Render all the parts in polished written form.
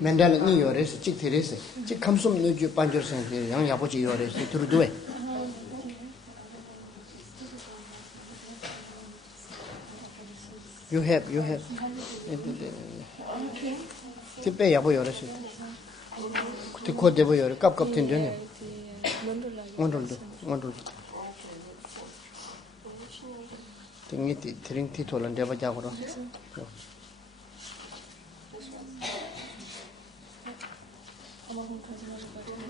맨날 이 요래서 찍들이서 찍 감숨 넣주 반절선 양 아버지 요래서 들어도에 you have 집에 야보 요래서 그때 코데 보여 깝깝 된다네 원돌도 등이 드링티 돌란데 봐자고로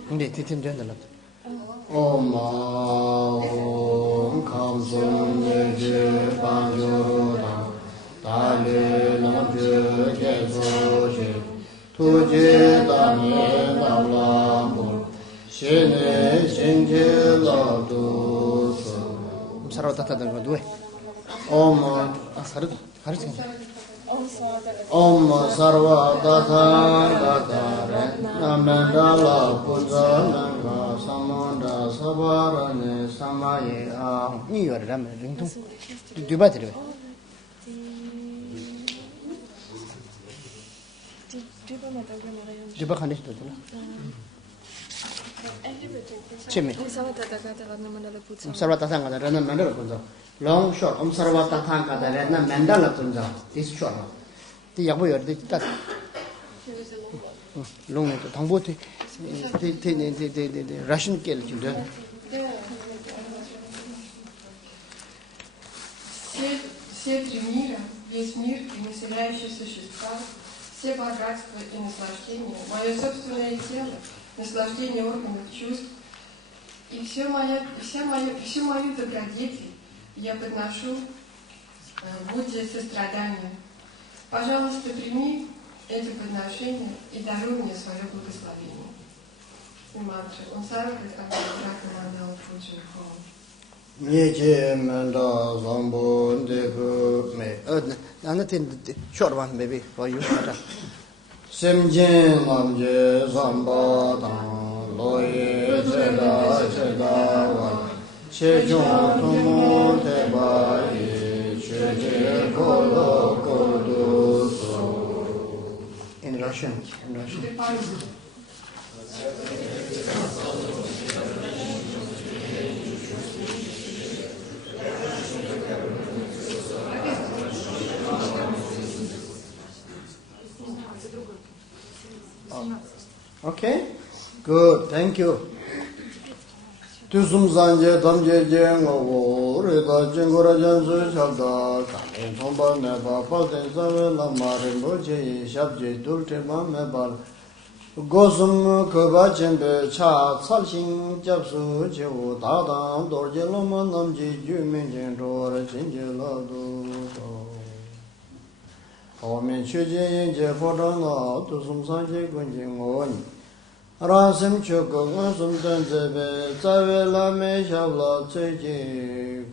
근데 뒤팀 된다. 오마옴 감성내제 반조다 달레남제 제소시 투제다네 남라모 신의 신제 sarvatatadan ko duwe om sarvat harit om sarvatatadan namendala pujana samanda sabarane samaye a ni yor ram ringtung duba tere duba khanis to chime sarvatatadan ga rana mandala punja long short om sarvatatadan ga rana mandala punja this short the yabu yor the tat long to thangbo the Russian kel chinde все три мира, весь мир и населяющие существа, все богатства и наслаждения, мое собственное тело, наслаждение органов чувств и всю мою добродетель я подношу Будде сострадания. Пожалуйста, прими это подношение и даруй мне свое благословение. И мантра. Он сарвает Амандал Фуджи Хом. Nieche menda zambo debu me anything short one maybe for you semjen namje zamba dang loye zeda zeda wa chejong tumo te ba yi cheje kolo kodo so in Russian Okay, good, thank you. Tusum Sanje Tamje Jengo, Reda Jengora Jansu Shabda, Kanin Somba Meba, Palten Save Lamarin Boche, Shabje Dultima Mebal, Gosum Koba Chembe, Cha, Salsing, Japsu, Chewu, Tadam, Dorje Loma Namji, Jumin Jendor, Chinje Ladu. Omen Chuje Je Fodanga, Tusum Sanje Gunjing Rasim Choko, Sum Tanzebe, Zavela Me Shabla Tseje.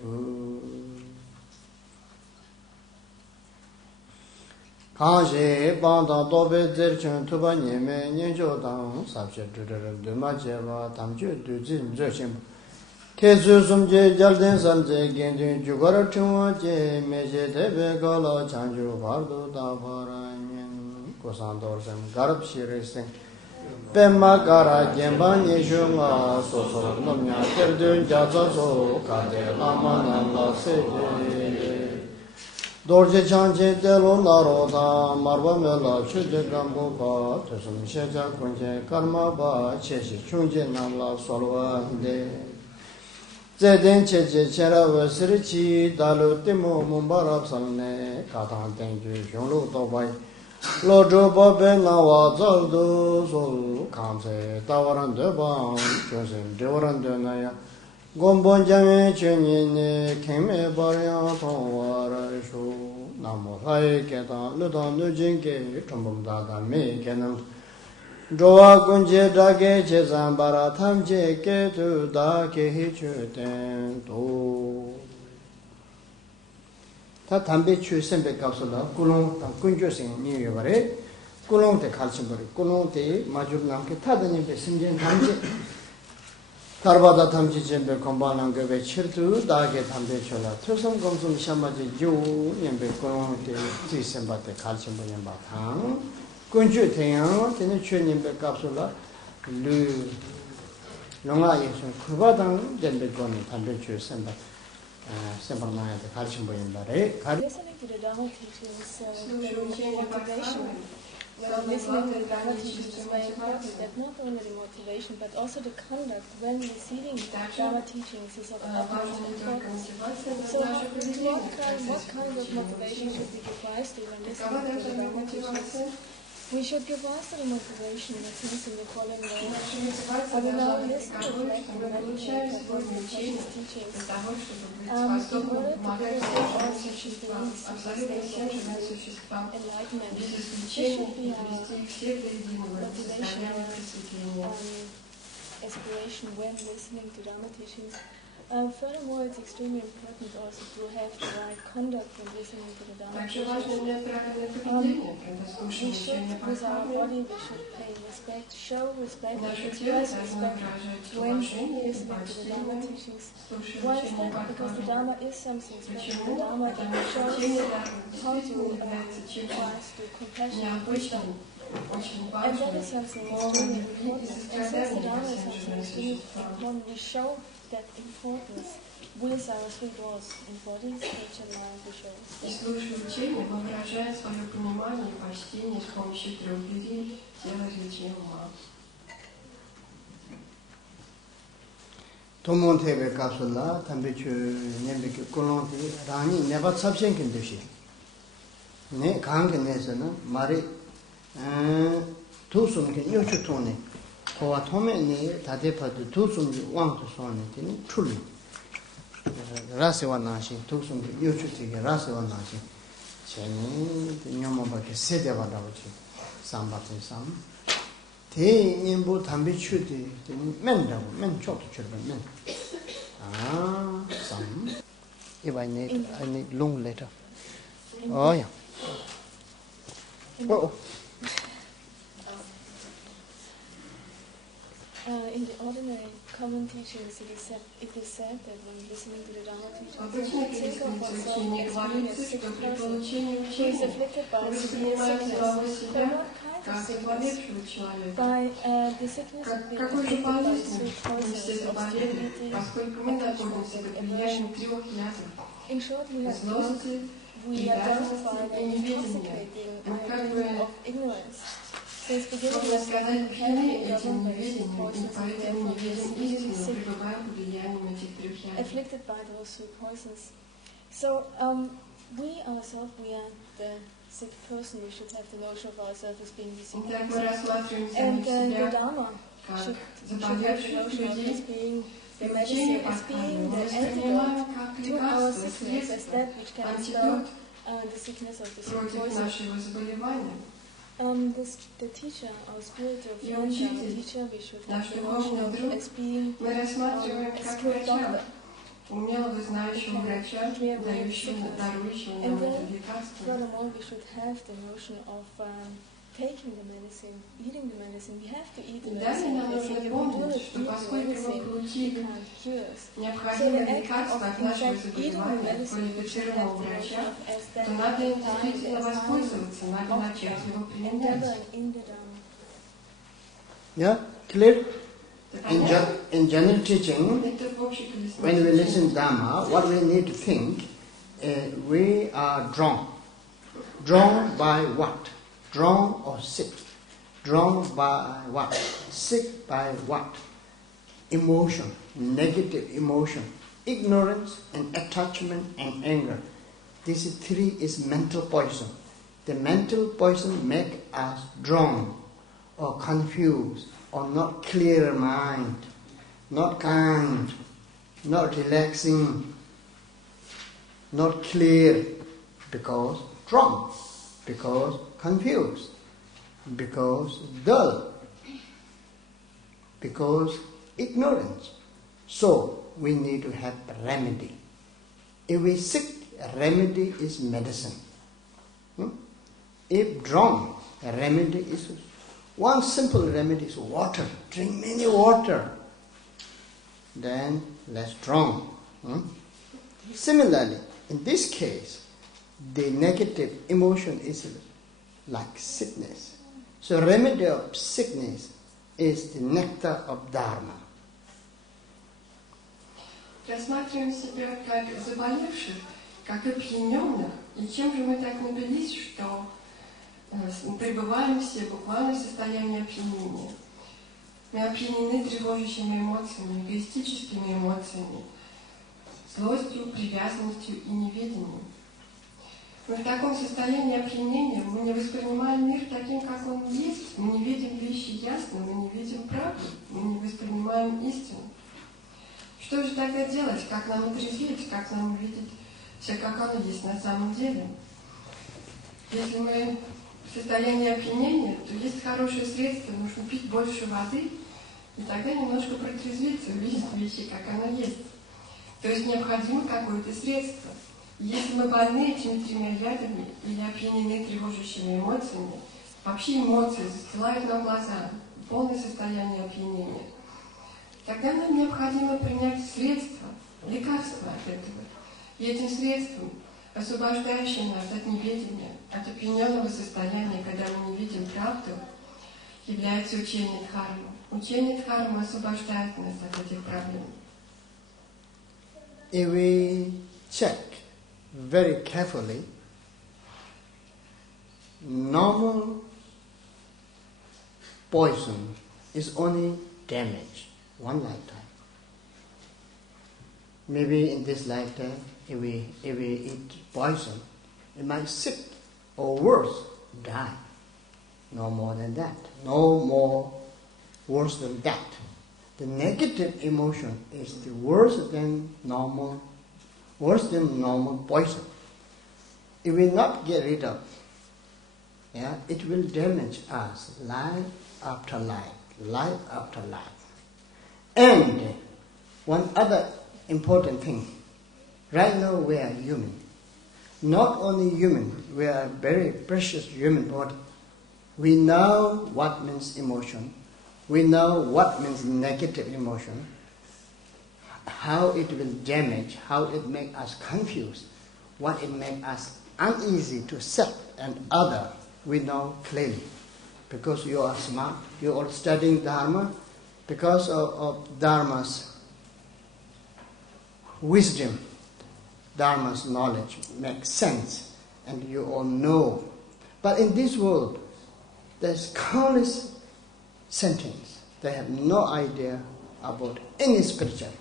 Kanshi Banda Dobe Zerchun Tuba Nyeme, Nyenjo Dang, Sabshe Tudere, Dumajeva, Tamju, Dujin Zerchim. Kesu Sumje, Jalden Samje, Gendun, Jugara Tumaje, Meje Tebe Gala, Chanju, Vardu, Dafaranyan, Kosandor Sam, Garab Shirising. Pemma Gara, Gemban Yeshunga, Soso, Nomya, Terdun, Jazazo, Kade, Lamananda, Seje. Dorje Chanje, Delo Naroda, Marva Mela, Chuje Gamboba, Tusum Sheja Kunje, Karma Ba, Cheshi, Chunje Namla, Solva, De. Zeden Cheche, Chera, Vesrichi, Dalu, Timo, Mumbarab Salne, Katan Tenju, Shunlu Tobai. Lojo Bobe Nawa Zaldo, Sol, Kamse, Tawaran Deban, Chosen, Devaran Denaya. Gombon Jame Chenin, Keme Baria, Tawara Shu, Namo Hai Ketan, Ludan Nujinke, Trumbum Dada, Me Kenan. Joa Gunje Dage Chezambara, Tamje Ketu, Dake Hichuten, To. 다 담배 추 선배 값으로 꿀롱 군조 생님이 말에 꿀롱 때 갈침버리 꿀롱 때 마주 남게 타더니 배신전 담지 다르바다 담지 전배 건반한 거에 칠두 다게 담배 쳐라 초성 검송 샤마지 요 년배 꿀롱 때 뒤선바때 갈침버리 바탕 군주 태양 때는 추님배 값으로 르 농아에서 그바당 전배 건 담배 추 선배 Listening to the Dharma teachings, motivation. When listening to the Dharma teachings is very important that not only the motivation but also the conduct when receiving Dharma teachings is of utmost importance. So what kind of motivation should we give rise to when listening to the Dharma teachings? We should give rise to the motivation that comes in the following way. When we now listen, reflect, and meditate upon the teachings, in order to fulfill all sufficient needs of enlightenment, this should be our motivation, aspiration when listening to Dharma teachings. Furthermore, it's extremely important also to have the right conduct when listening to the Dharma Также важно teachings. иметь правильное поведение, когда We слушаем учение should, with our Бхагавана. body, we should pay respect, show respect, Наше express тело должно respect выражать when уважение и listening to the Dharma почтение, teachings. слушая Why is учение that? Because the Бхагавана. Dharma is something special. The Почему? Dharma Потому что shows учение Дharma how действительно to является чем-то pass to compassion, необычным, очень and that важным, is something полным extremely любви и important. And since the сострадания ко Dharma is всем something живым extremely существам. important, we show that importance with our three laws in body, speech, and mind. We show И respect. слушая учение, мы выражаем свое понимание и почтение с помощью трех дверей тела, речи и ума. 도몬테베 갑슬라 담배추 냄베기 콜론티 라니 네바 삽생킨 되시 네 강게 내서는 말이 두숨게 요추 토네 고와 토메니 다데파도 두숨이 왕도 소네 되니 출리 라세와 나시 두숨게 요추티게 라세와 나시 제니 녀모바게 세대바다오지 삼바tin 삼 대인보 담배 추디 맨다고 맨 쪽도 줄면 맨 some if I need long later oh yeah oh In the ordinary common teachings, it is said that when listening to the Dharma teachings, Обычно we think of критическое ourselves учение as being a говорится, sick что при person получении who is учения afflicted by мы severe воспринимаем самого sickness. But себя what kind of как sickness? заболевшего человека. By the sickness of being Какой же afflicted by болезнью three мы все poisons of заболели, stupidity, поскольку мы находимся под влиянием трех язв in short, we are злости, we identify and intoxicate the idea of ignorance. Since beginning можно of сказать, we have пьяны been этим governed by these неведением, и poisons, and поэтому therefore не we видим are easily истину, sick, пребываем под влиянием этих трех язв. afflicted by those three poisons. So we ourselves, we are the sick person. We should have the notion of ourselves as being the sick Итак, мы person. рассматриваем And самих the себя Dharma как should have the заболевших notion of людей, us being the и учение medicine, as Бхагавана being мы the воспринимаем antidote как to our лекарство, sickness, as средство, that which can dispel антидот the sickness of the sick против poison. нашего заболевания. The teacher, our spiritual И friend, our учитель, teacher, we should наш have the notion духовный of друг, as being мы рассматриваем a как skilled врача, doctor. умелого знающего врача, дающего, дарующего нам это лекарство. Furthermore, we should have the notion of taking the medicine, eating the medicine. We have to eat the И далее medicine. нам Because нужно if we do помнить, not что eat the поскольку мы medicine, we получили can't cure us. So the необходимое act лекарство of, от in нашего fact, eating the заболевания, medicine, we should have квалифицированного the врача, notion of as that то надо им time действительно as time воспользоваться, надо начать его применять. endeavoring in the Dharma. yeah clear Это in, понятно? in general teaching Это в общей when we listen колеснице. Dhamma what we need to think we are drawn by what drawn or sick drawn by what sick by what emotion negative emotion ignorance and attachment and anger these three is mental poison the mental poison make us drawn or confused or not clear mind not kind not relaxing not clear because drawn because confused because dull because ignorance so we need to have remedy if we sick remedy is medicine if drawn remedy is one simple remedy is water drink many water then less drawn similarly in this case the negative emotion is like sickness so remedy of sickness is the nectar of Dharma. Рассматриваем себя как заболевших, как опьяненных, и чем же мы так напились, что пребываем все буквально в состоянии опьянения. Мы опьянены тревожащими эмоциями, эгоистическими эмоциями, злостью, привязанностью и неведением. Мы в таком состоянии опьянения, мы не воспринимаем мир таким, как он есть, мы не видим вещи ясно, мы не видим правду, мы не воспринимаем истину. Что же тогда делать? Как нам отрезветь? Как нам увидеть все, как оно есть на самом деле? Если мы в состоянии опьянения, то есть хорошее средство, нужно пить больше воды, и тогда немножко протрезветь, увидеть вещи, как оно есть. То есть необходимо какое-то средство. Если мы больны этими 3 ядами или опьянены тревожащими эмоциями, вообще эмоции застилают нам глаза, полное состояние опьянения, тогда нам необходимо принять средства, лекарства от этого. И этим средством, освобождающим нас от неведения, от опьяненного состояния, когда мы не видим правду, является учение Дхармы. Учение Дхармы освобождает нас от этих проблем. If we check very carefully, normal poison is only damage one lifetime. Maybe in this lifetime, if we eat poison, it might sick or worse, die. No more than that. No more worse than that. The negative emotion is the worse than normal poison. If we not get rid of, it will damage us life after life after life. And one other important thing, right now we are human. Not only human, we are a very precious human body. We know what means emotion. We know what means negative emotion, how it will damage, how it makes us confused, what it makes us uneasy to self and other. We know clearly. Because you are smart, you are studying Dharma, because of Dharma's wisdom, Dharma's knowledge makes sense, and you all know. But in this world, there's countless sentients. They have no idea about any spiritual,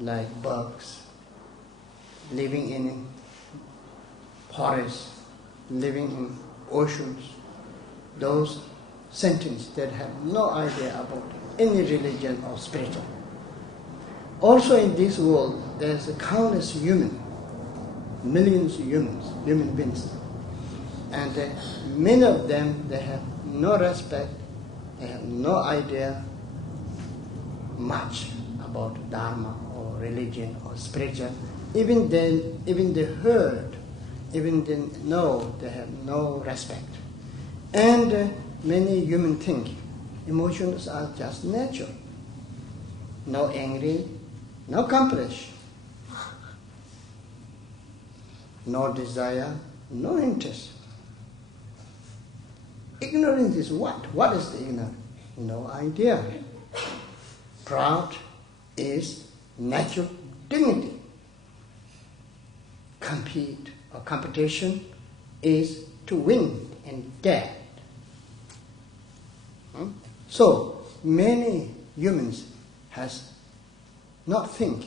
like bugs, living in forests, living in oceans, those sentients that have no idea about any religion or spiritual. Also in this world, there's a countless millions of human beings. And many of them, they have no respect, they have no idea much about Dharma or religion or spiritual. Even they heard, even they know, they have no respect. And many humans think emotions are just natural. No angry, no compassion, no desire, no interest. Ignorance is what? What is the ignorance? No idea. Proud is natural dignity. Compete or competition is to win and get. So many humans has not think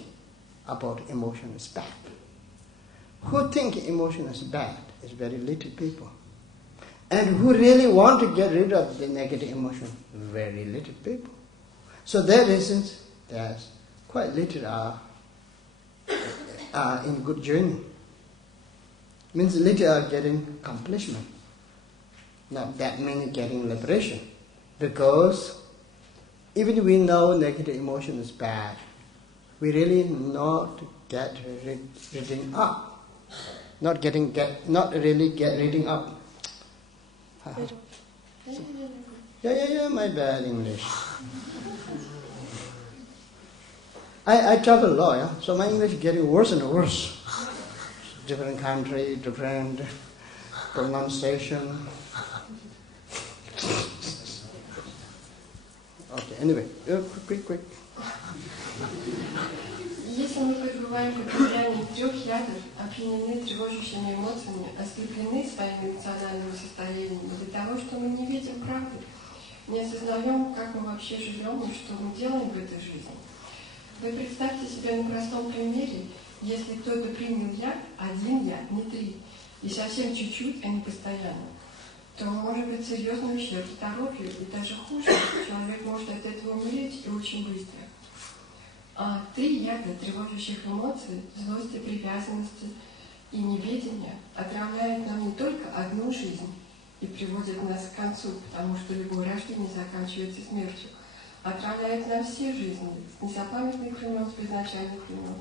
about emotion is bad. Who think emotion is bad is very little people. And who really want to get rid of the negative emotion? Very little people. So that reasons there's quite little are in good journey. Means little are getting accomplishment. Not that many getting liberation. Because even we know negative emotion is bad, we really not get reading up. Not really get reading up. Yeah, my bad English. I travel a lot, so my English is getting worse and worse. Different country, different pronunciation. Okay, anyway, quick. Если мы пребываем под влиянием 3 ядов, опьянены тревожащими эмоциями, ослеплены своими эмоциональными состояниями из-за того, что мы не видим правды, не осознаем, как мы вообще живем и что мы делаем в этой жизни. Вы представьте себе на простом примере, если кто-то принял яд, 1 яд, не 3, и совсем чуть-чуть, а не постоянно, то может быть серьезный ущерб здоровью, и даже хуже, человек может от этого умереть и очень быстро. 3 яда тревожащих эмоций, злости, привязанности и неведения отравляют нам не только одну жизнь и приводят нас к концу, потому что любое рождение заканчивается смертью, отравляет нам все жизни, с незапамятных времен, с безначальных времен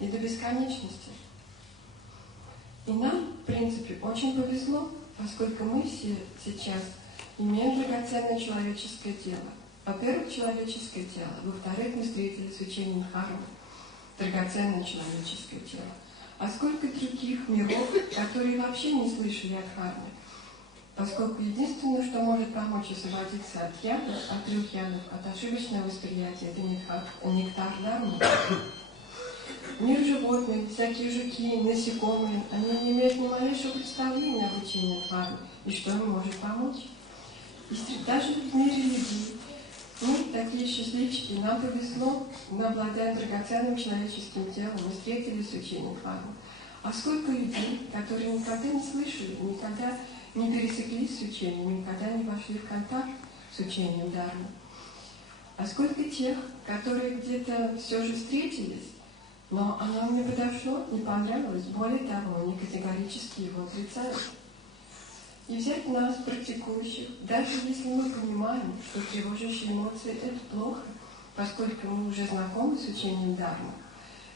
и до бесконечности. И нам, в принципе, очень повезло, поскольку мы все сейчас имеем драгоценное человеческое тело. Во-первых, человеческое тело. Во-вторых, мы встретились с учением Дхармы. Драгоценное человеческое тело. А сколько других миров, которые вообще не слышали о Дхарме. Поскольку единственное, что может помочь освободиться от яда, от 3 ядов, от ошибочного восприятия, это нектар Дхармы. Мир животных, всякие жуки, насекомые, они не имеют ни малейшего представления об учении Дхармы и что им может помочь. И даже в мире людей мы такие счастливчики, нам повезло, мы обладаем драгоценным человеческим телом, мы встретились с учением Дхармы. А сколько людей, которые никогда не слышали, никогда не пересеклись с учением, никогда не вошли в контакт с учением Дхармы. А сколько тех, которые где-то все же встретились, но оно мне подошло, не понравилось, более того, они категорически его отрицают. И взять нас, практикующих, даже если мы понимаем, что тревожащие эмоции – это плохо, поскольку мы уже знакомы с учением Дхармы,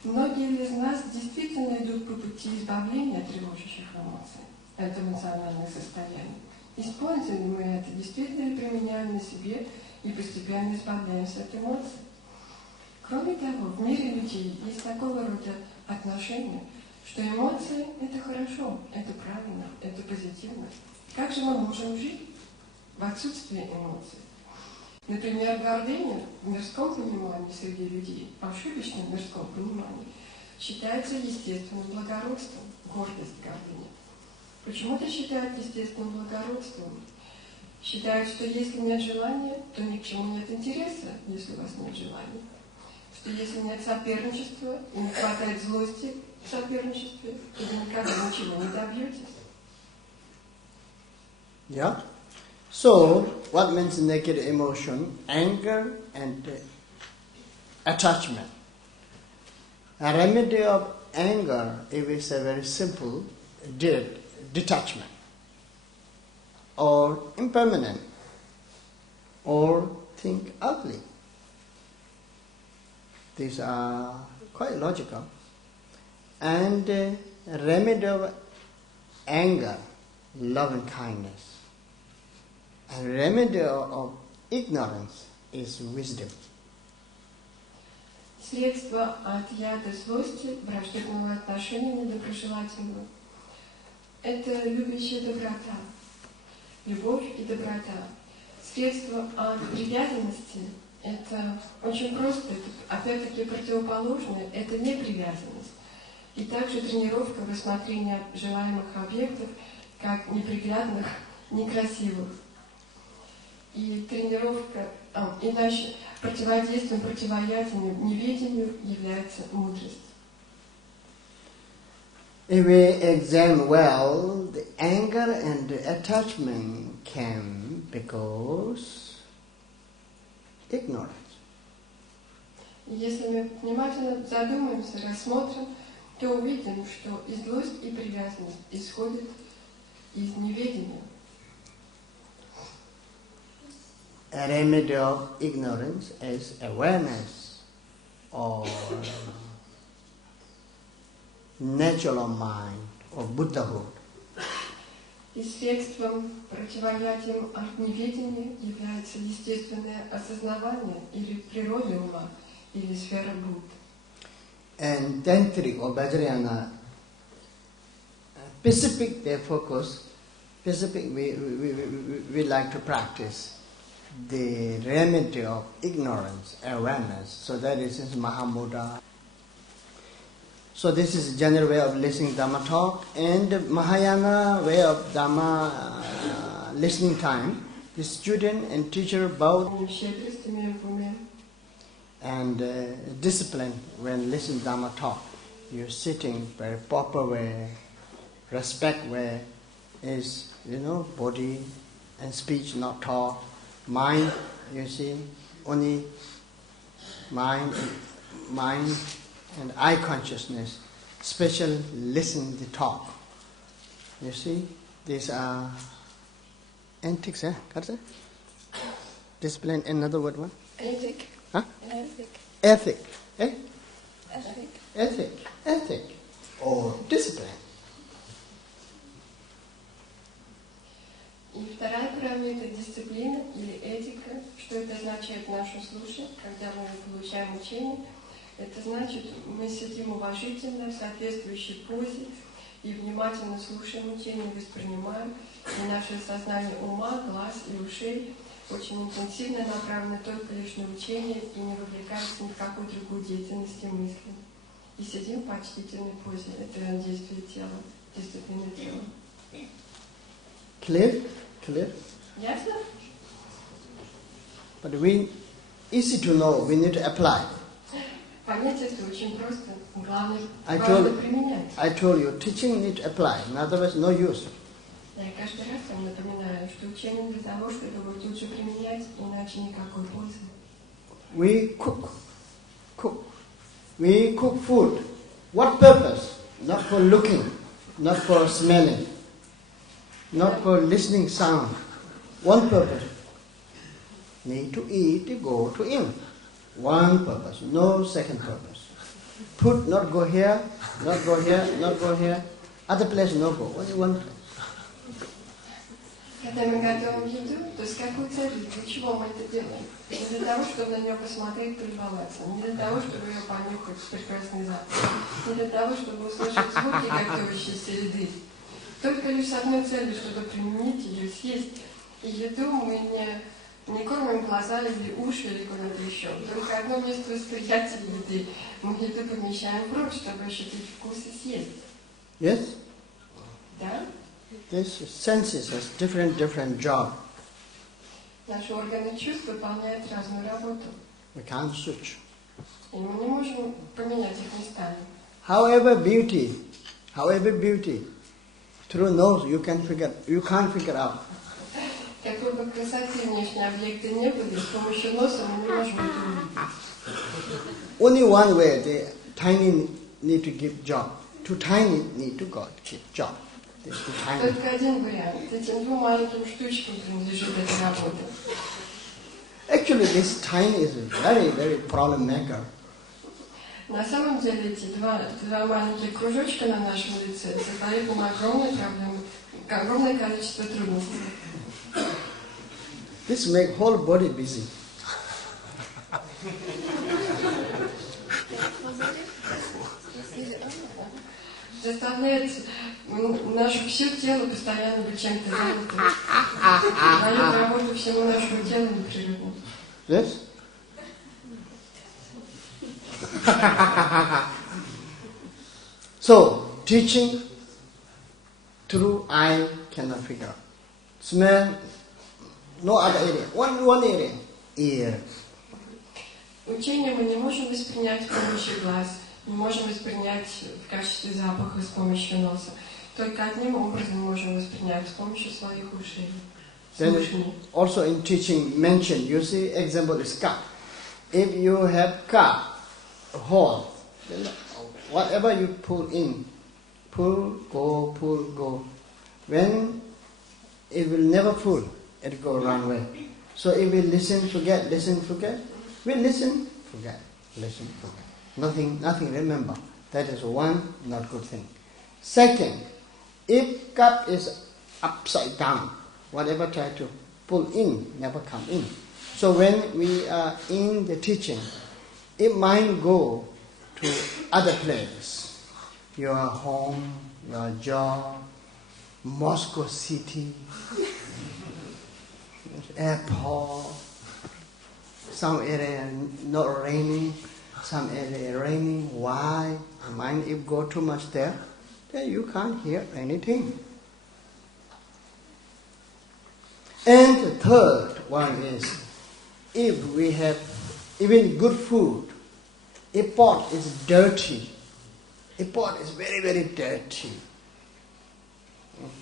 многие из нас действительно идут по пути избавления от тревожащих эмоций, от эмоциональных состояний. Используем мы это, действительно применяем на себе и постепенно избавляемся от эмоций. Кроме того, в мире людей есть такого рода отношения, что эмоции – это хорошо, это правильно, это позитивно. Как же мы можем жить в отсутствии эмоций? Например, гордыня в мирском понимании среди людей, в ошибочном мирском понимании, считается естественным благородством, гордость, гордыня. Почему-то считают естественным благородством. Считают, что если нет желания, то ни к чему нет интереса, если у вас нет желания. Что если нет соперничества, и не хватает злости в соперничестве, то вы никогда ничего не добьетесь. Yeah. So, what means naked emotion? Anger and attachment. A remedy of anger is a very simple detachment, or impermanent, or think ugly. These are quite logical. And remedy of anger, love and kindness. And remedy of ignorance is wisdom. Средство от яда злости, враждебного отношения недоброжелательного – это любящая доброта, любовь и доброта. Средство от привязанности – это очень просто, это опять-таки противоположное, это непривязанность. И также тренировка в рассмотрении желаемых объектов как неприглядных, некрасивых. И тренировка, иначе противодействием, противоядием, неведению является мудрость. If we examine well, the anger and the attachment came because ignorance. Если мы внимательно задумаемся, рассмотрим, то увидим, что и злость, и привязанность исходят из неведения. A remedy of ignorance is awareness or natural mind or Buddhahood. И средством, противоядием от неведения является естественное осознавание или природа ума, или сфера Будды. And Tantric or Vajrayana, specific their focus, specific we like to practice the remedy of ignorance, awareness. So that is Mahamudra. So this is a general way of listening Dhamma talk, and Mahayana way of Dhamma listening time. The student and teacher both and discipline when listening Dhamma talk. You're sitting very proper way, respect way is, body and speech not talk. Mind, you see, only mind and eye consciousness, special listen the talk. You see, these are antics, Discipline, another word, what? Ethic. Huh? Ethic. Ethic. Eh? Ethic. Ethic. Ethic. Or discipline. И вторая правило – это дисциплина или этика. Что это означает в нашем случае, когда мы получаем учение? Это значит, мы сидим уважительно, в соответствующей позе и внимательно слушаем учение, воспринимаем. И наше сознание ума, глаз и ушей очень интенсивно направлено только лишь на учение и не вовлекается ни в какую другую деятельность и мысли. И сидим в почтительной позе. Это действие тела, дисциплина тела. Clear? Clear? Ясно? But easy to know, we need to apply. Понять это очень просто. Главное I применять. told you, teaching need to apply. In other words, no use. Я каждый раз вам напоминаю, что учение для того, чтобы вы тут же применять, иначе никакой пользы. We cook. We cook food. What purpose? Not for looking, not for smelling, not for listening sound. One purpose. Need to eat, to go to in. One purpose, no second purpose. Food not go here, not go here, not go here. Other place no go, only one place. Когда мы готовим еду, то с какой целью, для чего мы это делаем? Не для того, чтобы на нее посмотреть, полюбоваться, не для того, чтобы ее понюхать, прекрасный запах, не для того, чтобы услышать звуки готовящейся еды. Только лишь с одной целью, чтобы применить ее, съесть. И еду мы не кормим глаза или уши или куда-то еще. Только одно место восприятия еды. Мы еду помещаем в рот, чтобы ощутить вкус и съесть. Yes? Да? This senses has different job. Наши органы чувств выполняют разную работу. We can't switch. И мы не можем поменять их местами. However beauty, through nose you can't figure out. Какой бы красоте внешние объекты не были, с помощью носа мы не можем это увидеть. Only one way, the tiny need to give job. Too tiny need to give job. Too tiny. Только один вариант. Этим двум маленьким штучкам принадлежит эта работа. Actually, this tiny is a very problem maker. На самом деле эти два маленьких кружочка на нашем лице создают нам огромные проблемы, огромное количество трудностей. This make whole body busy. Заставляет наше все тело постоянно быть чем-то занятым. Дает работу всему нашему телу непрерывно. Yes? So, teaching through eye cannot figure out. Smell, no other area. One area, ear. Учение мы не можем воспринять с помощью глаз, не можем воспринять в качестве запаха с помощью носа. Только одним образом можем воспринять с помощью своих ушей. Then also in teaching mentioned, you see example is cup. If you have cup, hole, then whatever you pull in, pull, go. When it will never full, it will go wrong way. So if we listen, forget, we listen, forget, listen, forget. Nothing remember. That is one not good thing. Second, if cup is upside down, whatever try to pull in, never come in. So when we are in the teaching, if mind go to other place, your home, your job, Moscow city, airport, some area not raining, some area raining. Why? Mind if go too much there, then you can't hear anything. And the third one is, if we have even good food, a pot is dirty. A pot is very, very dirty.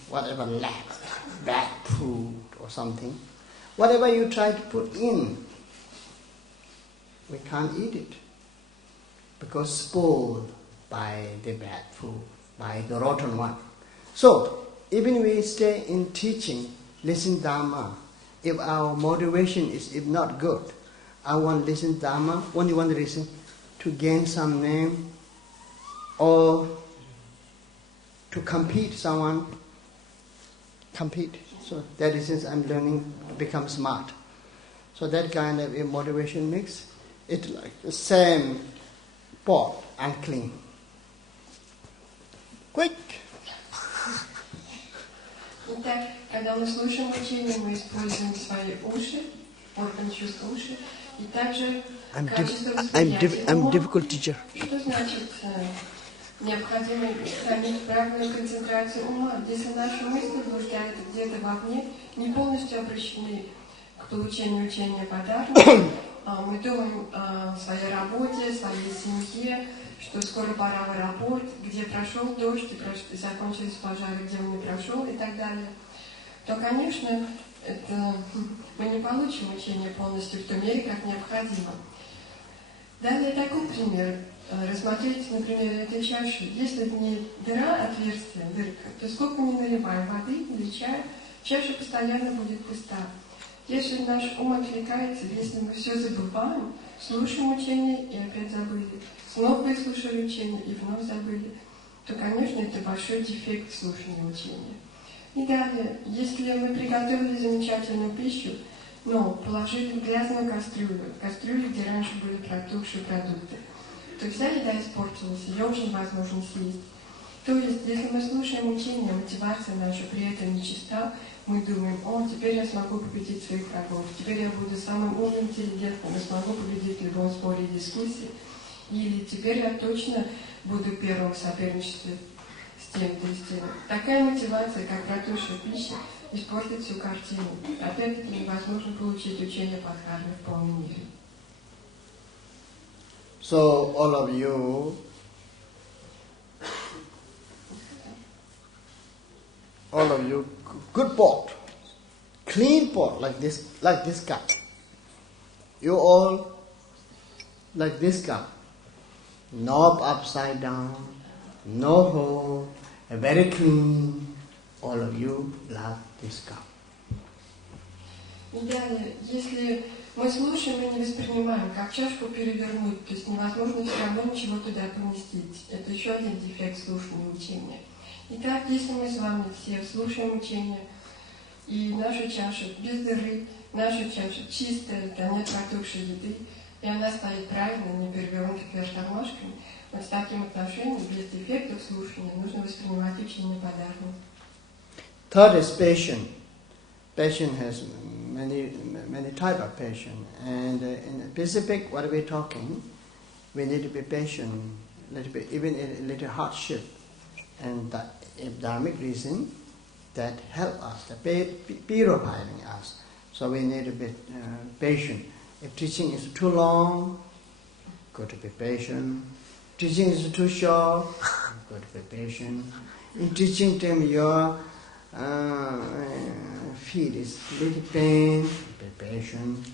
Whatever left, bad food or something, whatever you try to put in, we can't eat it because spoiled by the bad food, by the rotten one. So, even we stay in teaching, listen Dhamma, if our motivation is if not good, I want to listen Dharma, only one reason, to gain some name or to compete someone, compete. So that is since I'm learning to become smart. So that kind of a motivation makes it like the same pot, unclean. Quick! Итак, когда мы слушаем учение, мы используем свои уши, орган чувств уши, и также качество восприятия. I'm difficult teacher. Что значит необходимо хранить правильную концентрацию ума? Если наши мысли блуждают где-то вовне, не полностью обращены к получению учения подарка, мы думаем о своей работе, своей семье, что скоро пора в аэропорт, где прошел дождь, и закончились пожары, где он не прошел и так далее, то, конечно, мы не получим учение полностью в той мере, как необходимо. Далее такой пример. Рассмотрите, например, этой чаши. Если это не дыра, отверстие, дырка, то сколько мы наливаем воды или чая, чаша постоянно будет пуста. Если наш ум отвлекается, если мы все забываем, слушаем учение и опять забыли, снова выслушали учение и вновь забыли, то, конечно, это большой дефект слушания учения. И далее, если мы приготовили замечательную пищу, но положили в грязную кастрюлю, где раньше были протухшие продукты, то вся еда испортилась, ее уже невозможно съесть. То есть, если мы слушаем учение, мотивация наша при этом нечиста, мы думаем: о, теперь я смогу победить своих врагов, теперь я буду самым умным, интеллигентным и смогу победить в любом споре и дискуссии, или теперь я точно буду первым в соперничестве с тем-то и с тем. Такая мотивация, как протухшая пища, испортит всю картину. Опять-таки невозможно получить учение Падхармы в полной мере. So all of you, good pot, clean pot like this cup. You all like this cup, knob upside down, no hole, very clean. All of you love this cup. И далее, если мы слушаем и не воспринимаем, как чашку перевернуть, то есть невозможно все равно ничего туда поместить. Это еще один дефект слушания учения. Итак, если мы с вами все слушаем учение, и наша чаша без дыры, наша чаша чистая, там нет протухшей еды, и она стоит правильно, не перевернута кверх тормашками, вот с таким отношением, без дефектов слушания, нужно воспринимать учение подарком. Third is patient. Patient has many type of patient, and in the Pacific, what we're talking, we need to be patient, little bit, even a little hardship, and that, if dharmic reason, that help us, that purifying us. So we need to be patient. If teaching is too long, got to be patient. Teaching is too short, got to be patient. In teaching time, your feet is little pain, be patient.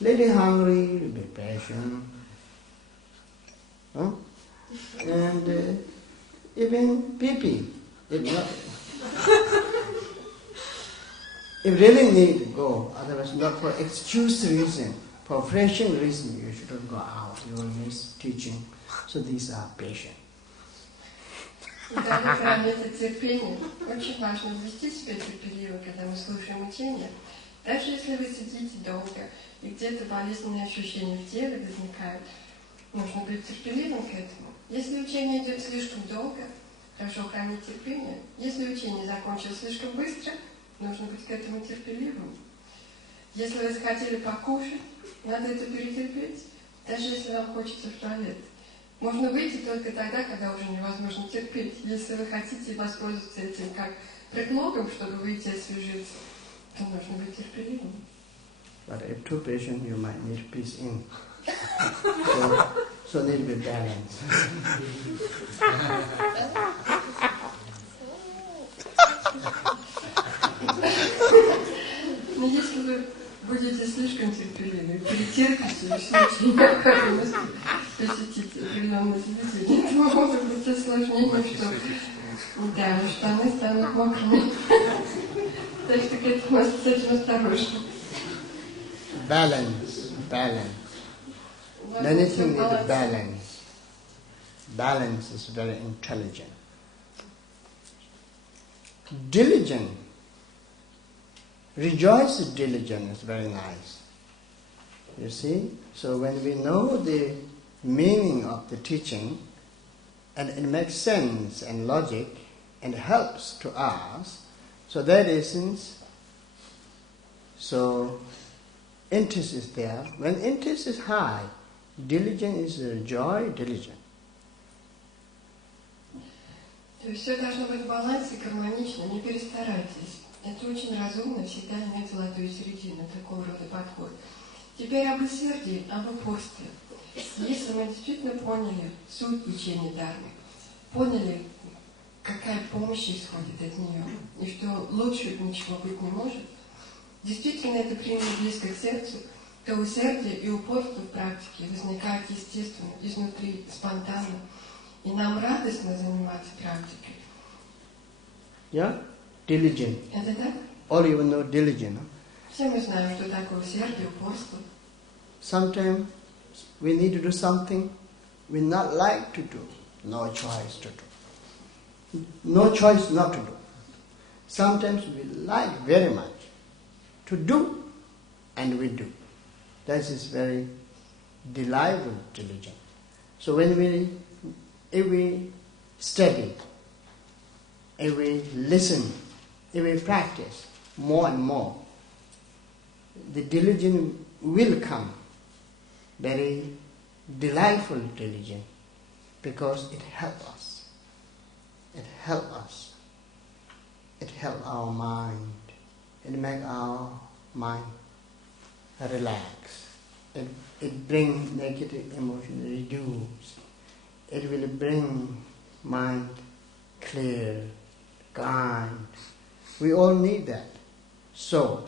Little hungry, be patient. Huh? And even pee-pee, if really need to go, otherwise not for excuse reason, for freshing reason, you shouldn't go out, you will miss teaching. So these are patient. И далее хранится терпение. Очень важно вести себя терпеливо, когда мы слушаем учение. Даже если вы сидите долго, и где-то болезненные ощущения в теле возникают, нужно быть терпеливым к этому. Если учение идет слишком долго, хорошо хранить терпение. Если учение закончилось слишком быстро, нужно быть к этому терпеливым. Если вы захотели покушать, надо это перетерпеть, даже если вам хочется в туалет. Можно выйти только тогда, когда уже невозможно терпеть. Если вы хотите воспользоваться этим как предлогом, чтобы выйти освежиться, то нужно быть терпеливым. But if too patient, you might need peace in. So need to be balanced. Но если вы будете слишком терпеливы, перетерпите, и в случае необходимости посетить определенное заведение, то могут быть осложнения, что да, штаны станут мокрыми. Так что к этому с этим осторожно. Balance, balance. Many things need a balance. Balance is very intelligent. Diligent. Rejoice diligent is very nice. You see? So when we know the meaning of the teaching, and it makes sense and logic, and helps to us, so that essence, so interest is there. When interest is high, diligence is joy, diligent. То есть все должно быть в балансе, гармонично, не перестарайтесь. Это очень разумно, всегда иметь золотую середину, такого рода подход. Теперь об усердии, об упорстве. Если мы действительно поняли суть учения Дхармы, поняли, какая помощь исходит от нее, и что лучше ничего быть не может, действительно это примет близко к сердцу, то усердие и упорство в практике возникает естественно, изнутри, спонтанно, и нам радостно заниматься практикой. Yeah? Diligent. Это так? All you know diligent. Все мы знаем, что такое усердие, упорство. Sometimes we need to do something we not like to do. No choice to do. No choice not to do. Sometimes we like very much to do, and we do. That is very delightful, diligent. So if we study, if we listen, if we practice more and more, the diligence will come, very delightful diligence, because it helps us. It helps us. It helps our mind. It makes our mind relax. It brings negative emotion, reduce. It will bring mind clear, kind. We all need that. So,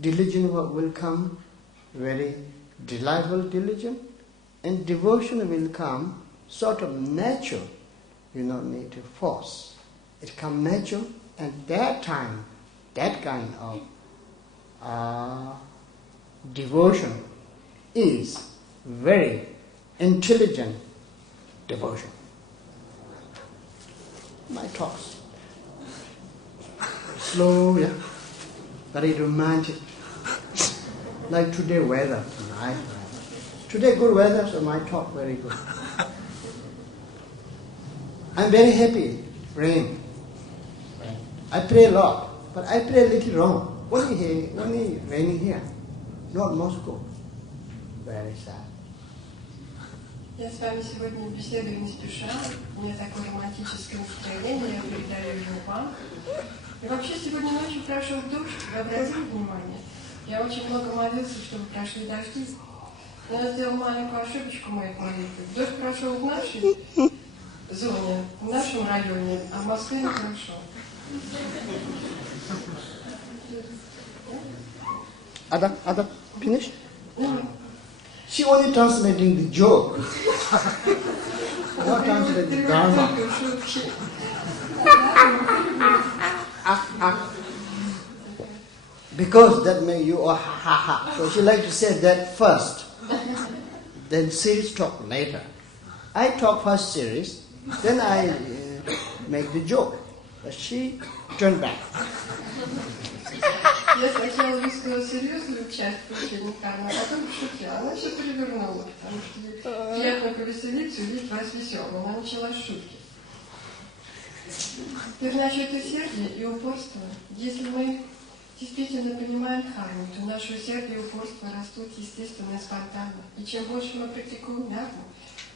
diligence will come, very delightful diligence, and devotion will come sort of natural. You don't need to force. It comes natural, and that time, that kind of devotion is very intelligent devotion. My talks. Slow, yeah. Very romantic. Like today weather, nice. Today good weather, so my talk very good. I'm very happy, rain. I pray a lot, but I pray a little wrong. Only raining here, not Moscow. Very sad. Я с вами сегодня беседую не спеша, у меня такое романтическое настроение, я передаю его вам. И вообще сегодня ночью прошел дождь, вы обратили внимание? Я очень много молился, чтобы прошли дожди. Но я сделал маленькую ошибочку в моей молитве. Дождь прошел в нашей зоне, в нашем районе, а в Москве не прошел. Ada, finish? No. She only translating the joke. Not translating the Dharma. Because that makes you ha ha. So she like to say that first. Then serious talk later. I talk first serious, then I make the joke. But she turned back. Я сначала высказала серьезную часть учения Дхармы, а потом пошутила. Она все перевернула, потому что ей приятно повеселиться, увидеть вас веселым. Она начала с шутки. Теперь насчет усердия и упорства. Если мы действительно понимаем Дхарму, то наше усердие и упорство растут естественно и спонтанно. И чем больше мы практикуем Дхарму,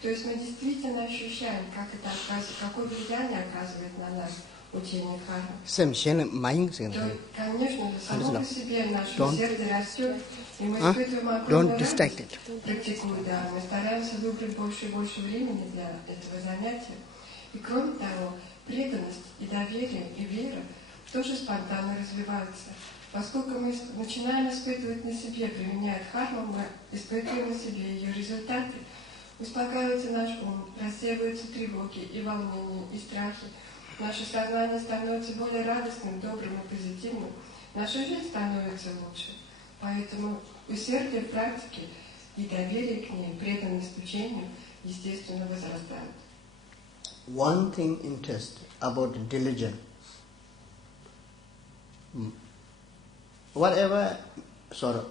то есть мы действительно ощущаем, как это оказывает, какое влияние оказывает на нас учение Дхармы. То, конечно, само по себе наше усердие растет, и мы испытываем огромную радость, практикуя Дхарму. Мы стараемся выбрать больше и больше времени для этого занятия. И кроме того, преданность и доверие, и вера тоже спонтанно развиваются. Поскольку мы начинаем испытывать на себе, применяя Дхарму, мы испытываем на себе ее результаты. Успокаивается наш ум, рассеиваются тревоги и волнения, и страхи. Наше сознание становится более радостным, добрым и позитивным. Наша жизнь становится лучше. Поэтому усердие в практике и доверие к ней, преданность учению, естественно, возрастают. One thing interesting about diligence. Whatever sort of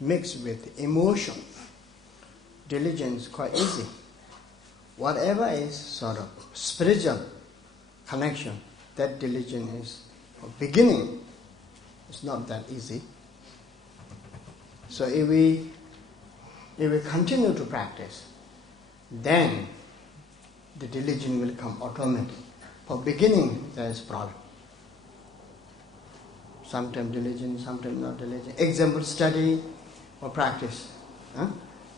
mixed with emotion, diligence is quite easy. Whatever is sort of spiritual connection, that diligence is, for beginning, it's not that easy. So if we continue to practice, then the diligence will come automatically. For beginning, there is problem. Sometimes diligent, sometimes not diligent. Example, study or practice.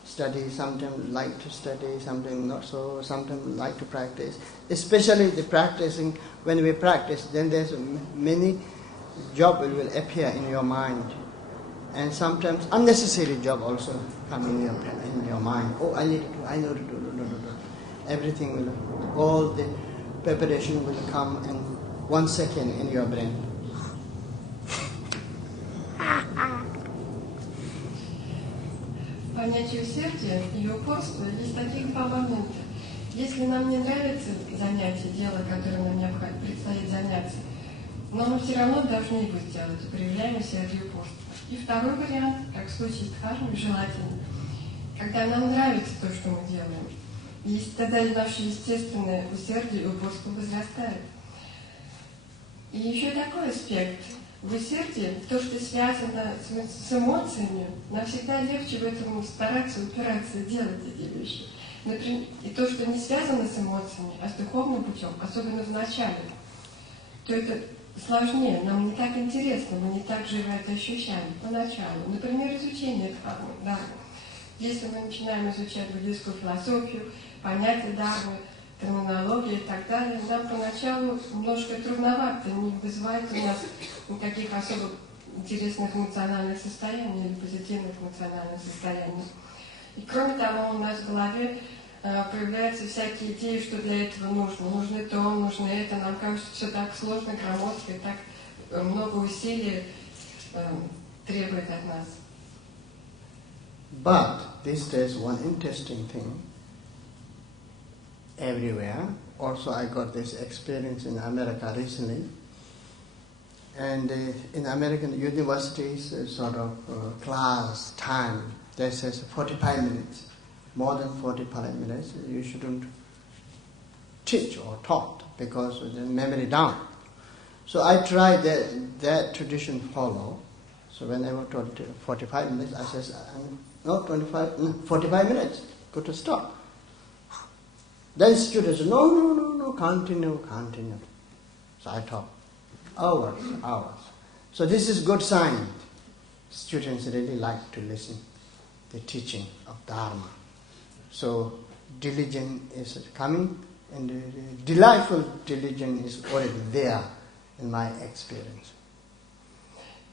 Study, sometimes like to study, sometimes not so, sometimes like to practice. Especially the practicing, when we practice, then there's many jobs will appear in your mind. And sometimes unnecessary job also come in your mind. Oh, I need to do, I know to do. Everything will, all the preparation will come in 1 second in your brain. В понятии усердия и упорства есть таких два момента. Если нам не нравится занятие, дело, которым нам необходимо предстоит заняться, но мы все равно должны его сделать, проявляем усердие и упорство. И второй вариант, как в случае с дхармой, желательно, когда нам нравится то, что мы делаем, и тогда наше естественное усердие и упорство возрастает. И еще такой аспект. В усердии, то, что связано с эмоциями, нам всегда легче в этом стараться, упираться, делать эти вещи. Например, и то, что не связано с эмоциями, а с духовным путем, особенно в начале, то это сложнее, нам не так интересно, мы не так живо это ощущаем поначалу. Например, изучение дхармы, дармы. Если мы начинаем изучать буддийскую философию, понятия дармы, терминология и так далее, нам поначалу немножко трудновато, не вызывает у нас никаких особо интересных эмоциональных состояний или позитивных эмоциональных состояний. И кроме того, у нас в голове появляются всякие идеи, что для этого нужно. Нужно то, нужно это. Нам кажется, все так сложно, громоздко, и так много усилий требует от нас. But these days one interesting thing everywhere. Also I got this experience in America recently. And in American universities, sort of class time, they says 45 minutes. More than 45 minutes, you shouldn't teach or talk because the memory down. So I tried that tradition follow. So when I was told 45 minutes, I says, no, 45 minutes, go to stop. Then students, no, continue. So I talk hours. So this is good sign. Students really like to listen the teaching of Dharma. So diligence is coming, and the delightful diligence is already there in my experience.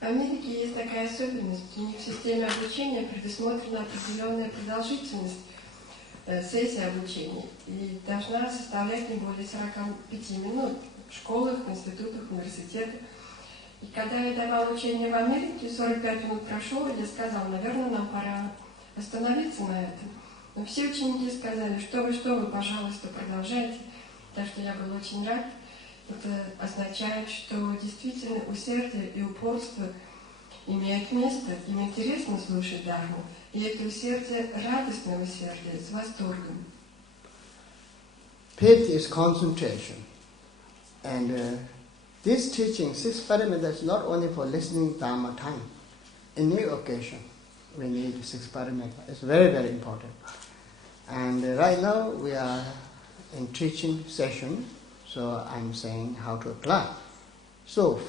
В Америке есть такая особенность. У них в системе обучения предусмотрена определенная продолжительность сессии обучения и должна составлять не более 45 минут в школах, в институтах, университетах. И когда я давала учение в Америке, 45 минут прошло, я сказала, наверное, нам пора остановиться на этом. Но все ученики сказали, что вы, пожалуйста, продолжайте. Так что я был очень рад. Это означает, что действительно усердие и упорство имеют место, им интересно слушать Дхарму. И это усердие, радостное усердие, с восторгом. Faith is concentration. And this teaching, 6 parameters, not only for listening Dharma time. In any occasion, we need 6 parameters. It's very, very important. And right now we are in teaching session, so I'm saying how to apply. So,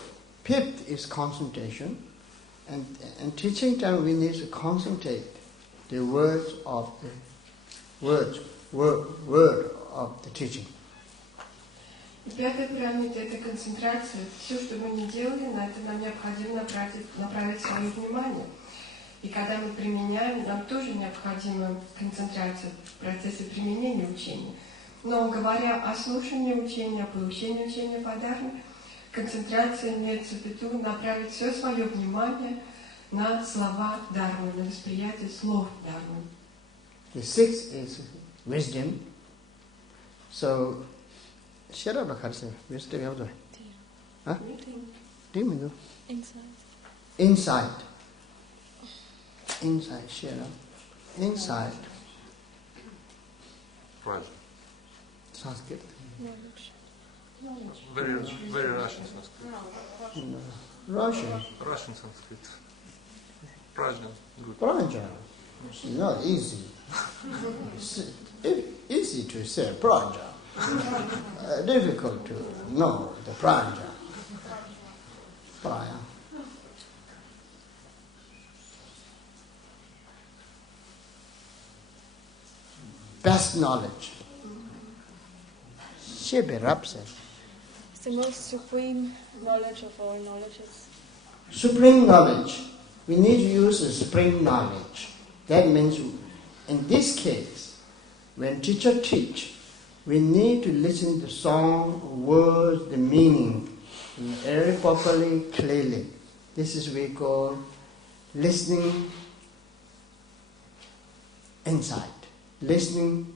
5th is concentration, and in teaching time we need to concentrate the words of the teaching. И пятая пирамида – это концентрация. Все, что мы не делали, на это нам необходимо направить свое внимание. И когда мы применяем, нам тоже необходима концентрация в процессе применения учения. Но говоря о слушании учения, о получении учения по Дхарме, концентрация имеется в виду направить все свое внимание на слова Дharma, на восприятие слов Дharma. The sixth is wisdom. So, share out the wisdom. Huh? Demon. Insight. Insight, share out. Insight. Right. Sanskrit. Very Russian Sanskrit. No. Russian. Russian Sanskrit. Prajna. Good. Prajna. It's not easy. It's easy to say prajna. Difficult to know the prajna. Prajna. Best knowledge. Shebirapse. It's the most supreme knowledge of all knowledges. Supreme knowledge. We need to use the supreme knowledge. That means, in this case, when teacher teach, we need to listen to song, words, the meaning very properly, clearly. This is we call listening insight, listening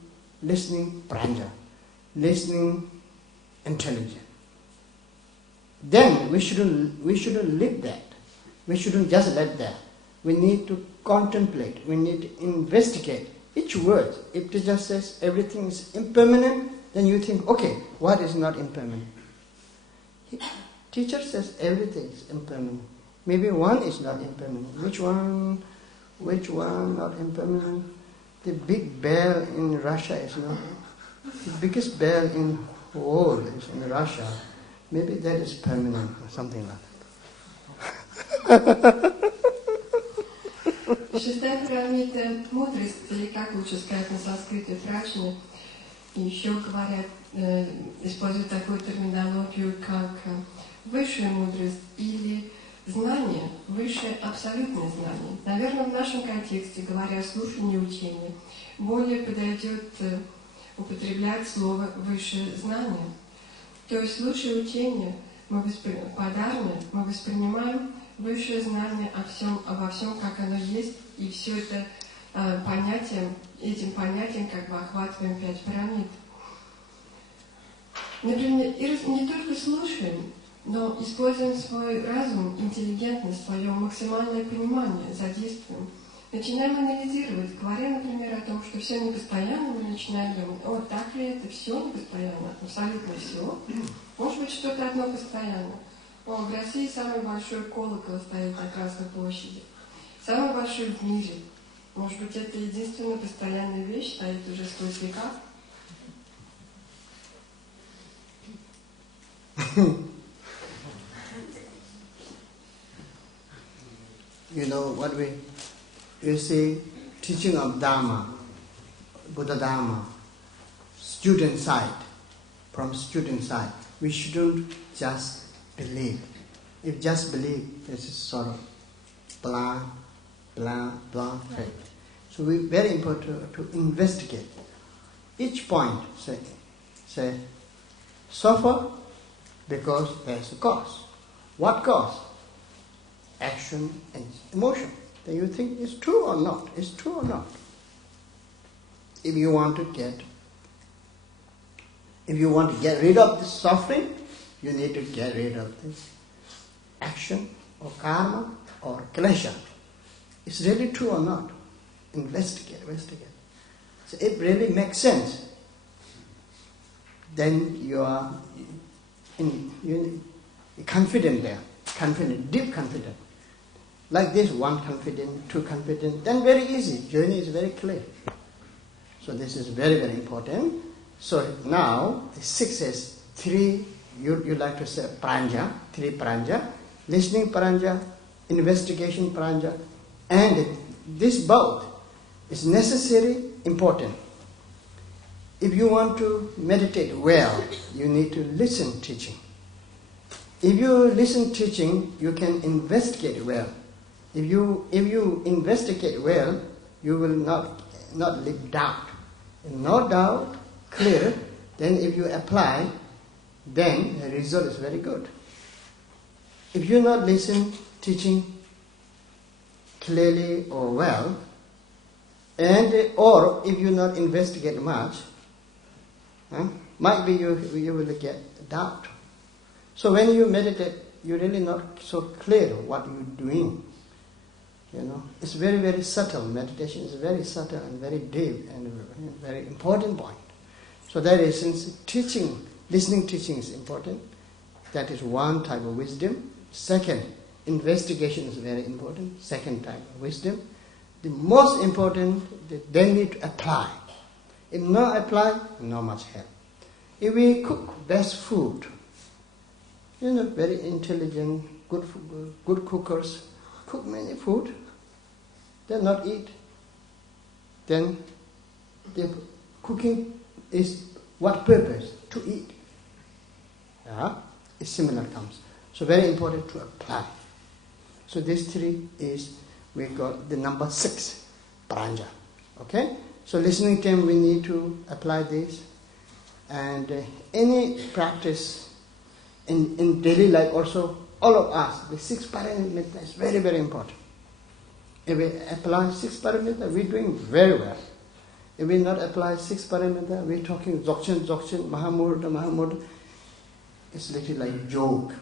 pranja, listening intelligence. Then we shouldn't leave that. We shouldn't just let that. We need to contemplate. We need to investigate each word. If teacher says everything is impermanent, then you think, okay, what is not impermanent? Teacher says everything is impermanent. Maybe one is not impermanent. Which one not impermanent? The big bell in Russia is not. The biggest bell in the world is in Russia. Maybe that is permanent or something like that. Шестая пирамида мудрости, или как лучше сказать на санскрите, прачни, еще говорят, используют такую терминологию, как высшая мудрость или знание, высшее абсолютное знание. Наверное, в нашем контексте, говоря о слушании учения, более подойдет употреблять слово «высшее знание». То есть слушая учение, по Дхарме мы воспринимаем высшее знание обо всем, как оно есть, и все это этим понятием как бы охватываем 5 пирамид. Например, и не только слушаем, но используем свой разум, интеллигентность, свое максимальное понимание, задействуем. Начинаем анализировать, говоря, например, о том, что все непостоянно, мы начинаем думать, о, так ли это все непостоянно, абсолютно все. Может быть, что-то одно постоянно. О, в России самый большой колокол стоит на Красной площади. Самый большой в мире. Может быть, это единственная постоянная вещь, стоит уже сквозь века. You know what you see, teaching of Dharma, Buddha Dharma, student side, from student side, we shouldn't just believe. If just believe, this is sort of blind faith. So it's very important to investigate. Each point, say, suffer because there's a cause. What cause? Action and emotion. Then you think it's true or not? It's true or not? If you want to get rid of this suffering, you need to get rid of this action or karma or klesha. It's really true or not? Investigate. So it really makes sense. Then you are confident there, deep confident. Like this, 1 confident, 2 confident, then very easy. Journey is very clear. So this is very, very important. So now, the 6 is 3, you like to say pranja, 3 pranja, listening pranja, investigation pranja, and this both is necessary, important. If you want to meditate well, you need to listen teaching. If you listen teaching, you can investigate well. If you investigate well, you will not leave doubt. If no doubt, clear, then if you apply, then the result is very good. If you not listen teaching, clearly or well, and or if you not investigate much, might be you will get doubt. So when you meditate, you're really not so clear what you're doing. It's very, very subtle. Meditation is very subtle and very deep and very important point. So that is, since listening teaching is important, that is one type of wisdom. Second, investigation is very important. Second type of wisdom. The most important, they need to apply. If not apply, not much help. If we cook best food, very intelligent, good cookers, cook many food, they not eat. Then the cooking is what purpose? To eat. It's similar terms. So very important to apply. So these three is, we got the number 6, pranja. Okay? So listening time, we need to apply this. And any practice in daily life also, all of us, the 6 paramita is very, very important. If we apply 6 paramita, we're doing very well. If we not apply 6 paramita, we're talking dzogchen, mahamurta. It's little like joke.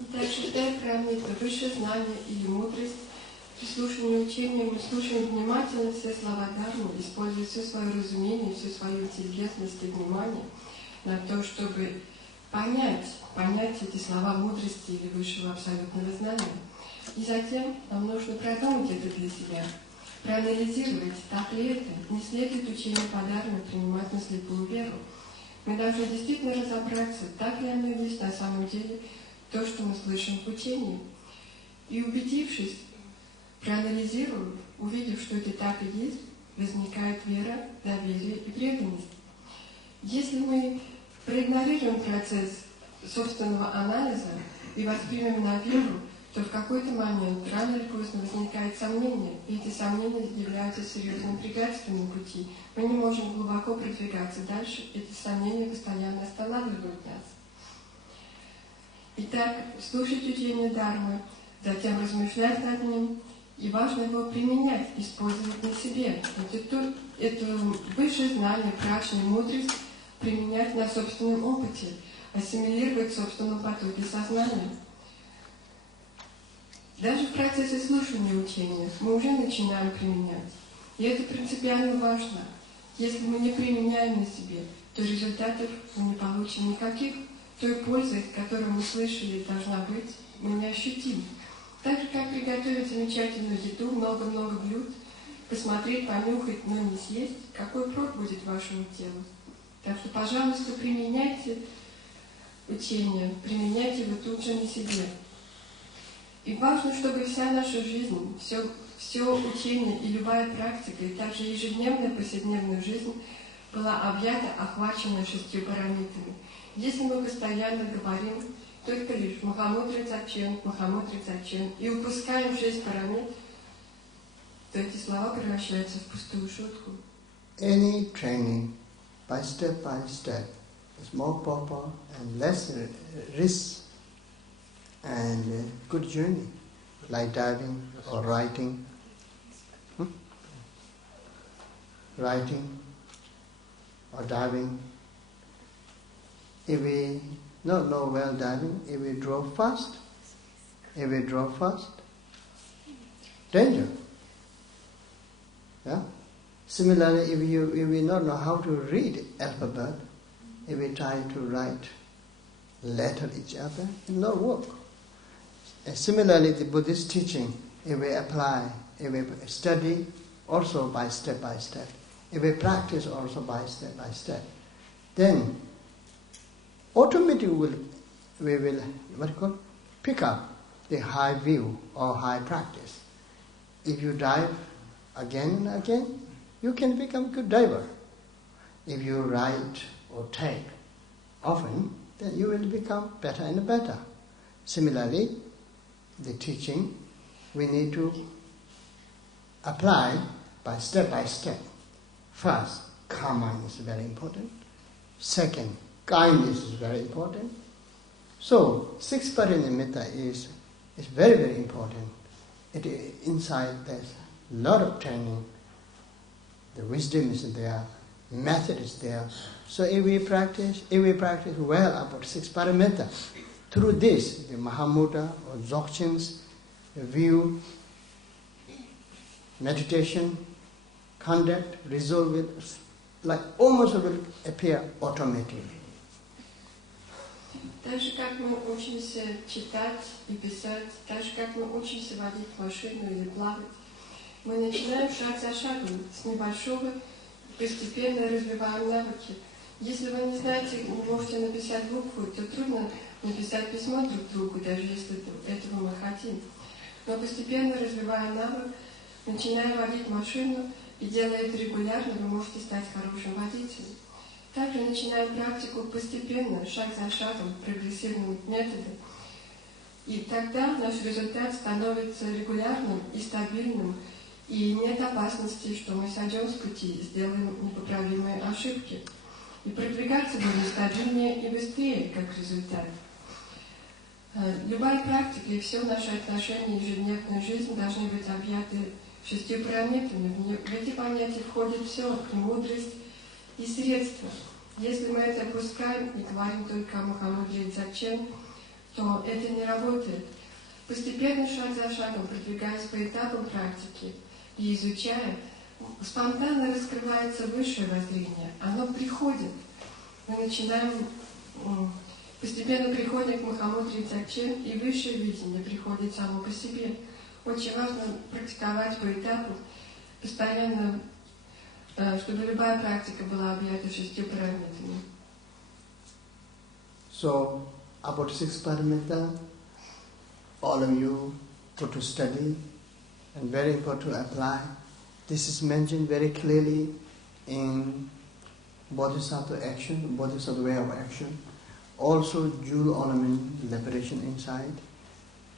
Итак, 6-я парамитра, высшее знание или мудрость. При слушании учения мы слушаем внимательно все слова Дхармы, используя все свое разумение, всю свою интеллигентность и внимание на то, чтобы понять эти слова мудрости или высшего абсолютного знания. И затем нам нужно продумать это для себя, проанализировать, так ли это, не следует учению Дхармы принимать на слепую веру. Мы должны действительно разобраться, так ли оно есть на самом деле, то, что мы слышим в учении. И убедившись, проанализируя, увидев, что это так и есть, возникает вера, доверие и преданность. Если мы проигнорируем процесс собственного анализа и воспримем на веру, то в какой-то момент рано или поздно возникает сомнение, и эти сомнения являются серьезным препятствием на пути. Мы не можем глубоко продвигаться дальше, эти сомнения постоянно останавливают нас. Итак, слушать учение Дхармы, затем размышлять над ним, и важно его применять, использовать на себе. Это высшее знание, прачную мудрость применять на собственном опыте, ассимилировать в собственном потоке сознания. Даже в процессе слушания учения мы уже начинаем применять. И это принципиально важно. Если мы не применяем на себе, то результатов мы не получим никаких. Той пользы, которую мы слышали, должна быть, мы не ощутим. Так же, как приготовить замечательную еду, много-много блюд, посмотреть, понюхать, но не съесть, какой прок будет вашему телу. Так что, пожалуйста, применяйте учение, применяйте его тут же на себе. И важно, чтобы вся наша жизнь, все учение и любая практика, и также ежедневная, повседневная жизнь была объята, охвачена 6 парамитрами. Если мы постоянно говорим только лишь Махамудра Цачен, и упускаем 6 парамитр, то эти слова превращаются в пустую шутку. Any training by step is more proper and less risk and good journey, like diving or writing. Writing or diving. If we not know well diving, if we draw fast, danger. Yeah? Similarly, if we not know how to read alphabet, if we try to write letter each other, it will not work. And similarly, the Buddhist teaching, if we apply, if we study, also by step, if we practice also by step, then automatically we will pick up the high view or high practice. If you dive again and again, you can become a good diver. If you write or take often, then you will become better and better. Similarly, the teaching we need to apply by step. First, karma is very important. Second, kindness is very important. So, 6 parinimitta is It's very, very important. Inside there's a lot of training. The wisdom is there, method is there. So if we practice well about 6 paramita, through this, the Mahamudra or Dzogchen's view, meditation, conduct, result will, like almost will appear automatically. Так же, как мы учимся читать и писать, так же, как мы учимся водить машину или плавать, мы начинаем шаг за шагом, с небольшого, постепенно развиваем навыки. Если вы не знаете, не можете написать букву, то трудно написать письмо друг другу, даже если этого мы хотим. Но постепенно развивая навык, начиная водить машину и делая это регулярно, вы можете стать хорошим водителем. Также начинаем практику постепенно, шаг за шагом, прогрессивным методом. И тогда наш результат становится регулярным и стабильным, и нет опасности, что мы сойдем с пути, сделаем непоправимые ошибки. И продвигаться будем стабильнее и быстрее, как результат. Любая практика и все наши отношения и ежедневная жизнь должны быть объяты 6 параметрами. В эти понятия входит все, и мудрость, и средства. Если мы это опускаем и говорим только о Махамудре и Дзогчен, то это не работает. Постепенно, шаг за шагом, продвигаясь по этапам практики и изучая, спонтанно раскрывается высшее воззрение. Оно приходит. Мы начинаем, постепенно приходим к Махамудре и Дзогчен, и высшее видение приходит само по себе. Очень важно практиковать по этапу, постоянно, чтобы любая практика была объята 6 параметрами. So, about 6 paramita, all of you go to study, and very important to apply. This is mentioned very clearly in Bodhisattva action, Bodhisattva way of action. Also, jewel ornament, liberation inside.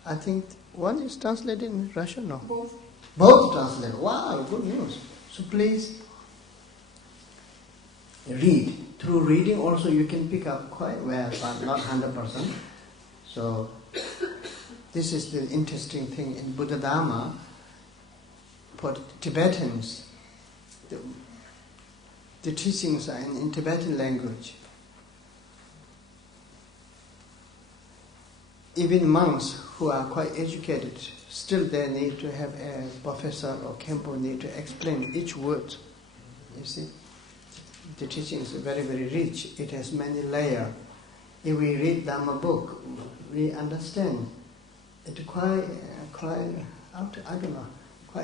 I think one is translated in Russian, no? Both. Both translated. Wow, good news. So please read. Through reading also you can pick up quite well, but not 100%. So this is the interesting thing in Buddha Dharma. For Tibetans, the teachings are in Tibetan language. Even monks who are quite educated, still they need to have a professor or Khenpo need to explain each word. You see, the teaching is very, very rich. It has many layers. If we read Dhamma book, we understand it quite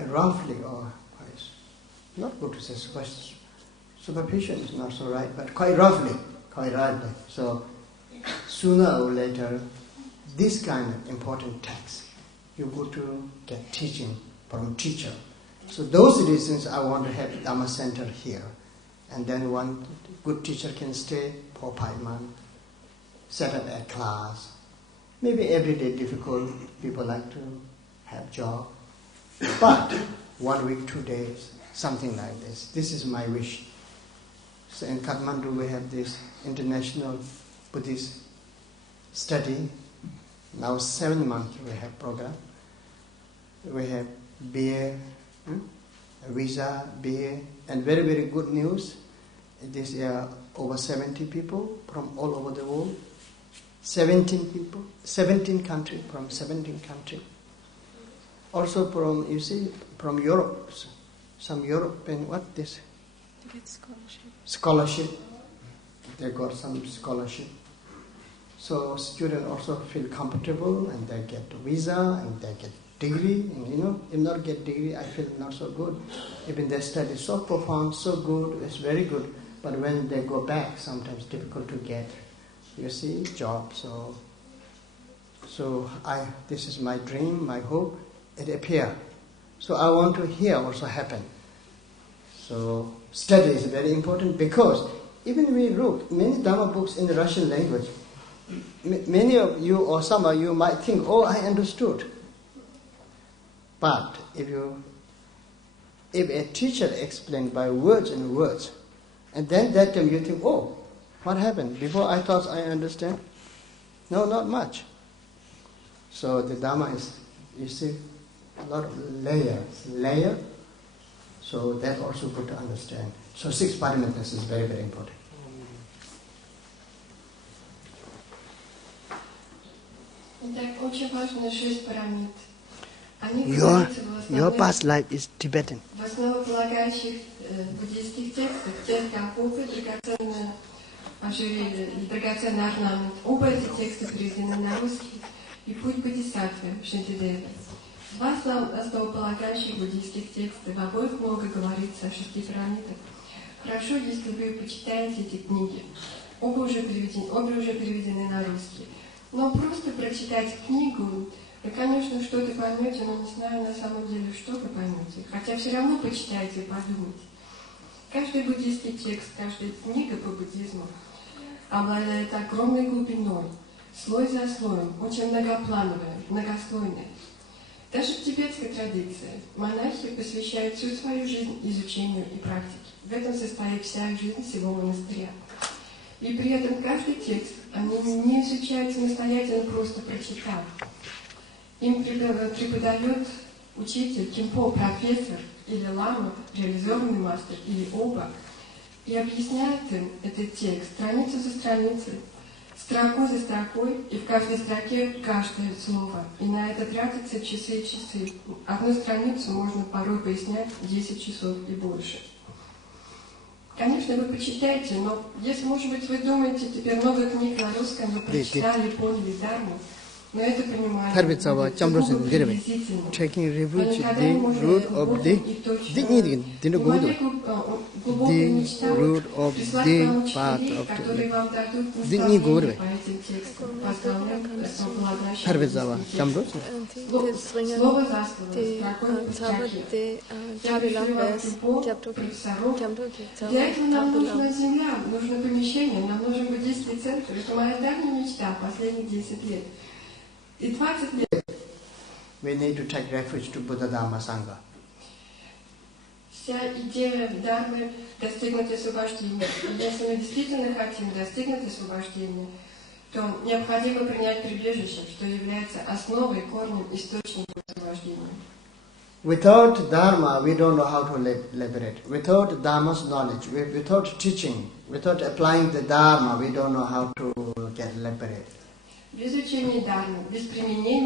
roughly, or quite, not good to say quite superficial is not so right, but quite roughly. So sooner or later, this kind of important text, you go to get teaching from teacher. So those reasons I want to have Dhamma center here. And then one good teacher can stay for 5 months, set up a class. Maybe every day difficult, people like to have job. But 1 week, 2 days, something like this. This is my wish. So in Kathmandu we have this international Buddhist study. Now 7 months we have program. We have BA, visa, BA, and very, very good news. This year over 70 people from all over the world. 17 people, 17 countries, from 17 countries. Also from, you see, from Europe, some European, what this? To get scholarship. Scholarship. They got some scholarship. So students also feel comfortable and they get visa and they get degree. And if not get degree, I feel not so good. Even they study so profound, so good, it's very good. But when they go back, sometimes difficult to get, you see, job. So this is my dream, my hope. It appear. So I want to hear also happen. So study is very important because even we look many Dhamma books in the Russian language. Many of you or some of you might think, oh, I understood. But if a teacher explained by words and words, and then that time you think, oh, what happened? Before I thought I understand. No, not much. So the Dharma is, you see, a lot of layer. So that also good to understand. So 6 paramitas is very, very important. Итак, очень важно 6 парамид. Они Your past life is Tibetan. в основополагающих буддийских текстах, тех как опыт, драгоценное ожерелье и драгоценный орнамент. Оба эти текста переведены на русский. И путь Бодхисаттвы Шантидева. 2 основополагающих буддийских текста, в обоих много говорится о 6 парамитах. Хорошо, если вы почитаете эти книги. Оба уже переведены на русский. Но просто прочитать книгу, вы, конечно, что-то поймете, но не знаю на самом деле, что вы поймете. Хотя все равно почитайте и подумайте. Каждый буддийский текст, каждая книга по буддизму обладает огромной глубиной, слой за слоем, очень многоплановая, многослойная. Даже в тибетской традиции монахи посвящают всю свою жизнь изучению и практике. В этом состоит вся жизнь всего монастыря. И при этом каждый текст они не изучают самостоятельно, просто прочитав. Им преподает учитель, кимпо, профессор или лама, реализованный мастер или оба, и объясняет им этот текст страницу за страницей, строку за строкой, и в каждой строке каждое слово. И на это тратятся часы и часы. Одну страницу можно порой пояснять 10 часов и больше. Конечно, вы почитаете, но если, может быть, вы думаете, теперь много книг на русском, вы прочитали, поняли Дharmu, но это понимаете. Taking refuge the root of the root of the path of Слово за слово, для этого нам нужна земля, нужно помещение, нам нужен буддийский центр. Это моя давняя мечта последних 10 лет. И 20 лет. We need to take refuge to Buddha Dhamma Sangha. Вся идея Дharмы достигнуть освобождения. И если мы действительно хотим достигнуть освобождения, то необходимо принять прибежище, что является основой, корнем, источником освобождения. Without Dharma, we don't know how to liberate. Without Dharma's knowledge, without teaching, without applying the Dharma, we don't know how to get liberated. Без учения Дharмы, без применения